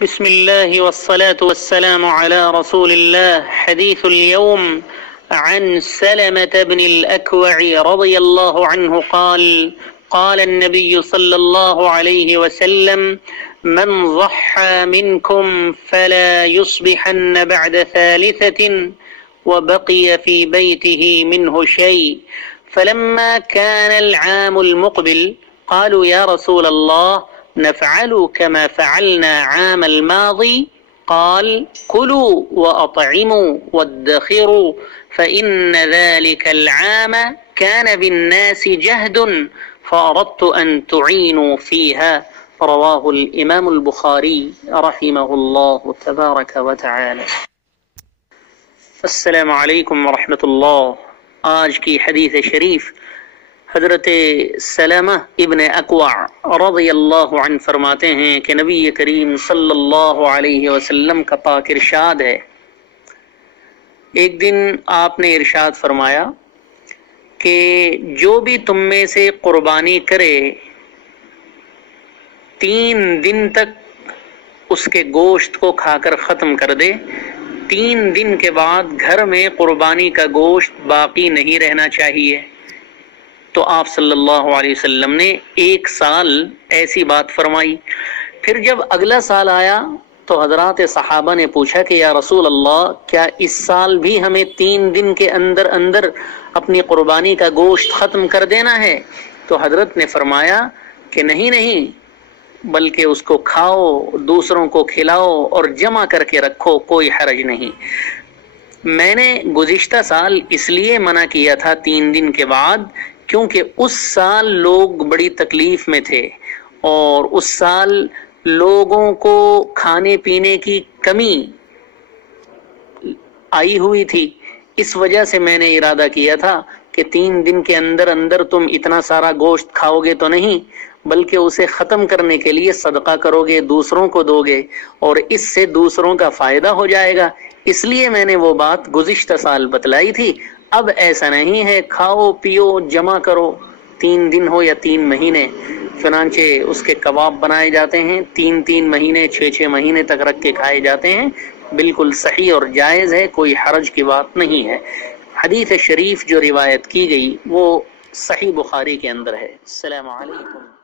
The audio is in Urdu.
بسم الله والصلاة والسلام على رسول الله. حديث اليوم عن سلمة بن الأكوع رضي الله عنه قال: قال النبي صلى الله عليه وسلم: من ضحى منكم فلا يصبحن بعد ثالثة وبقي في بيته منه شيء. فلما كان العام المقبل قالوا: يا رسول الله، نفعل كما فعلنا عام الماضي؟ قال: كلوا وأطعموا وادخروا، فإن ذلك العام كان بالناس جهد فأردت أن تعينوا فيها. رواه الإمام البخاري رحمه الله تبارك وتعالى. السلام علیکم ورحمۃ اللہ. آج کی حدیث شریف حضرت سلمہ ابن اکوع رضی اللہ عنہ فرماتے ہیں کہ نبی کریم صلی اللہ علیہ وسلم کا پاک ارشاد ہے، ایک دن آپ نے ارشاد فرمایا کہ جو بھی تم میں سے قربانی کرے 3 دن تک اس کے گوشت کو کھا کر ختم کر دے، 3 دن کے بعد گھر میں قربانی کا گوشت باقی نہیں رہنا چاہیے. تو آپ صلی اللہ علیہ وسلم نے 1 سال ایسی بات فرمائی. پھر جب اگلا سال آیا تو حضرات صحابہ نے پوچھا کہ یا رسول اللہ، کیا اس سال بھی ہمیں 3 دن کے اندر اندر اپنی قربانی کا گوشت ختم کر دینا ہے؟ تو حضرت نے فرمایا کہ نہیں، بلکہ اس کو کھاؤ، دوسروں کو کھلاؤ اور جمع کر کے رکھو، کوئی حرج نہیں. میں نے گزشتہ سال اس لیے منع کیا تھا 3 دن کے بعد کیونکہ اس سال لوگ بڑی تکلیف میں تھے اور اس سال لوگوں کو کھانے پینے کی کمی آئی ہوئی تھی. اس وجہ سے میں نے ارادہ کیا تھا کہ 3 دن کے اندر اندر تم اتنا سارا گوشت کھاؤ گے تو نہیں، بلکہ اسے ختم کرنے کے لیے صدقہ کرو گے، دوسروں کو دو گے اور اس سے دوسروں کا فائدہ ہو جائے گا. اس لیے میں نے وہ بات گزشتہ سال بتلائی تھی. اب ایسا نہیں ہے، کھاؤ پیو جمع کرو، 3 دن ہو یا 3 مہینے. چنانچہ اس کے کباب بنائے جاتے ہیں، 3 مہینے 6 مہینے تک رکھ کے کھائے جاتے ہیں. بالکل صحیح اور جائز ہے، کوئی حرج کی بات نہیں ہے. حدیث شریف جو روایت کی گئی وہ صحیح بخاری کے اندر ہے. السلام علیکم.